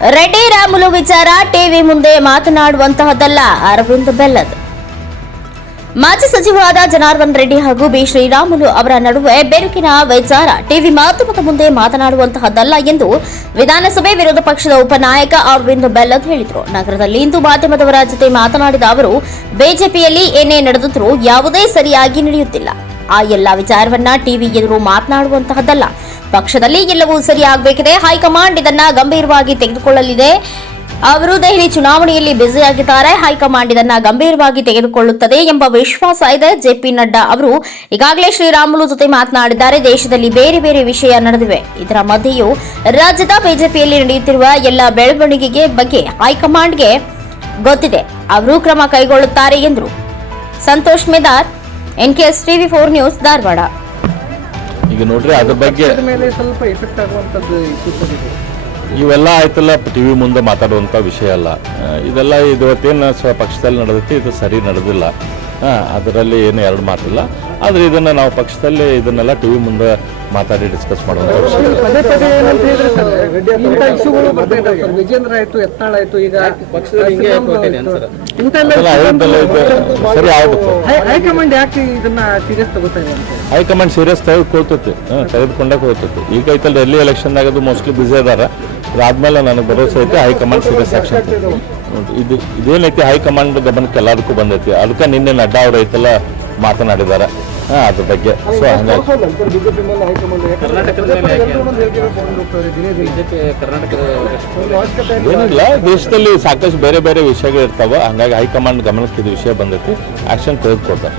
ರೆಡ್ಡಿ ರಾಮುಲು ವಿಚಾರ ಟಿವಿ ಮುಂದೆ ಮಾತನಾಡುವಂತಹದ್ದಲ್ಲ. ಅರವಿಂದ್ ಬೆಲ್ಲದ್. ಮಾಜಿ ಸಚಿವರಾದ ಜನಾರ್ದನ್ ರೆಡ್ಡಿ ಹಾಗೂ ಬಿ ಶ್ರೀರಾಮುಲು ಅವರ ನಡುವೆ ಬೆರುಕಿನ ವಿಚಾರ ಟಿವಿ ಮಾಧ್ಯಮದ ಮುಂದೆ ಮಾತನಾಡುವಂತಹದ್ದಲ್ಲ ಎಂದು ವಿಧಾನಸಭೆ ವಿರೋಧ ಪಕ್ಷದ ಉಪನಾಯಕ ಅರವಿಂದ್ ಬೆಲ್ಲದ್ ಹೇಳಿದರು. ನಗರದಲ್ಲಿ ಇಂದು ಮಾಧ್ಯಮದವರ ಜೊತೆ ಮಾತನಾಡಿದ ಅವರು, ಬಿಜೆಪಿಯಲ್ಲಿ ಏನೇ ನಡೆದಿದ್ರೂ ಯಾವುದೇ ಸರಿಯಾಗಿ ನಡೆಯುತ್ತಿಲ್ಲ. ಆ ಎಲ್ಲಾ ವಿಚಾರವನ್ನ ಟಿವಿ ಎದುರು ಮಾತನಾಡುವಂತಹದ್ದಲ್ಲ. ಪಕ್ಷದಲ್ಲಿ ಎಲ್ಲವೂ ಸರಿಯಾಗಬೇಕಿದೆ. ಹೈಕಮಾಂಡ್ ಇದನ್ನ ಗಂಭೀರವಾಗಿ ತೆಗೆದುಕೊಳ್ಳಲಿದೆ. ಅವರು ದೆಹಲಿ ಚುನಾವಣೆಯಲ್ಲಿ ಬ್ಯುಸಿಯಾಗಿದ್ದಾರೆ. ಹೈಕಮಾಂಡ್ ಇದನ್ನ ಗಂಭೀರವಾಗಿ ತೆಗೆದುಕೊಳ್ಳುತ್ತದೆ ಎಂಬ ವಿಶ್ವಾಸ ಇದೆ. ಜೆಪಿ ನಡ್ಡಾ ಅವರು ಈಗಾಗಲೇ ಶ್ರೀರಾಮುಲು ಜೊತೆ ಮಾತನಾಡಿದ್ದಾರೆ. ದೇಶದಲ್ಲಿ ಬೇರೆ ಬೇರೆ ವಿಷಯ ನಡೆದಿವೆ. ಇದರ ಮಧ್ಯೆಯೂ ರಾಜ್ಯದ ಬಿಜೆಪಿಯಲ್ಲಿ ನಡೆಯುತ್ತಿರುವ ಎಲ್ಲ ಬೆಳವಣಿಗೆಗೆ ಬಗ್ಗೆ ಹೈಕಮಾಂಡ್ಗೆ ಗೊತ್ತಿದೆ. ಅವರು ಕ್ರಮ ಕೈಗೊಳ್ಳುತ್ತಾರೆ ಎಂದರು. Santosh Medar, NKS TV 4 news, Dharwad. ಈಗ ನೋಡ್ರಿ ಅದ್ರ ಬಗ್ಗೆ ಮೇಲೆ ಸ್ವಲ್ಪ ಎಫೆಕ್ಟ್ ಆಗುವಂತದ್ದು ಇವೆಲ್ಲ ಆಯ್ತಲ್ಲ, ಟಿವಿ ಮುಂದೆ ಮಾತಾಡುವಂಥ ವಿಷಯ ಅಲ್ಲ ಇದೆಲ್ಲ. ಇವತ್ತೇನು ಪಕ್ಷದಲ್ಲಿ ನಡೆದೈತಿ, ಇದು ಸರಿ ನಡೆದಿಲ್ಲ. ಅದರಲ್ಲಿ ಏನು ಎರಡು ಮಾತಿಲ್ಲ. ಆದರೆ ಇದನ್ನು ನಾವು ಪಕ್ಷದಲ್ಲಿ ಇದನ್ನೆಲ್ಲ ಟಿವಿ ಮುಂದೆ ಮಾತಾಡಿ ಡಿಸ್ಕಸ್ ಮಾಡುವಂಥ ವಿಷಯ. ಪದೇ ಪದೇ ಏನಂತ ಹೇಳಿದ್ರೆ ಸರ್, ಇಂಥ ಇಶ್ಯೂಗಳು ಬರ್ತಾ ಇದ್ದಾವೆ ಸರ್. ವಿಜೇಂದ್ರ ಆಯ್ತು, ಯತ್ನಾಳ್ ಆಯ್ತು, ಈಗ ಸರಿ ಆಗುತ್ತೆ. ಹೈಕಮಾಂಡ್ ಯಾಕೆ ಇದನ್ನ ಸೀರಿಯಸ್ ತಗೋತಾ ಇದೆ ಅಂತ? ಹೈಕಮಾಂಡ್ ಸೀರಿಯಸ್ ತೆಗೆದುಕೊಂಡೇ ಹೋಗ್ತೈತಿ. ಈಗ ಐತಲ್ಲ ಡೆಲ್ಲಿ ಎಲೆಕ್ಷನ್ ಆಗದು ಮೋಸ್ಟ್ಲಿ ಬಿಸಿ ಅದಾರ. ಅದಾದ್ಮೇಲೆ ನನಗೆ ಭರವಸೆ ಐತಿ ಹೈಕಮಾಂಡ್ ಸೀರಿಯಸ್ ಆಕ್ಷನ್ ನೋಡಿ. ಇದೇನೈತಿ ಹೈಕಮಾಂಡ್ ಗಮನಕ್ಕೆ ಎಲ್ಲದಕ್ಕೂ ಬಂದೈತಿ. ಅದಕ್ಕೆ ನಿನ್ನೆ ನಡ್ಡಾ ಅವ್ರು ಐತಲ್ಲ ಮಾತನಾಡಿದ್ದಾರೆ ಅದ್ರ ಬಗ್ಗೆ. ಸೊ ಹಂಗಾಗಿ ಏನಿಲ್ಲ, ದೇಶದಲ್ಲಿ ಸಾಕಷ್ಟು ಬೇರೆ ಬೇರೆ ವಿಷಯಗಳು ಇರ್ತಾವ. ಹಂಗಾಗಿ ಹೈಕಮಾಂಡ್ ಗಮನಕ್ಕೆ ಇದು ವಿಷಯ ಬಂದೈತಿ, ಆಕ್ಷನ್ ತೆಗೆದುಕೊಳ್ತಾರೆ.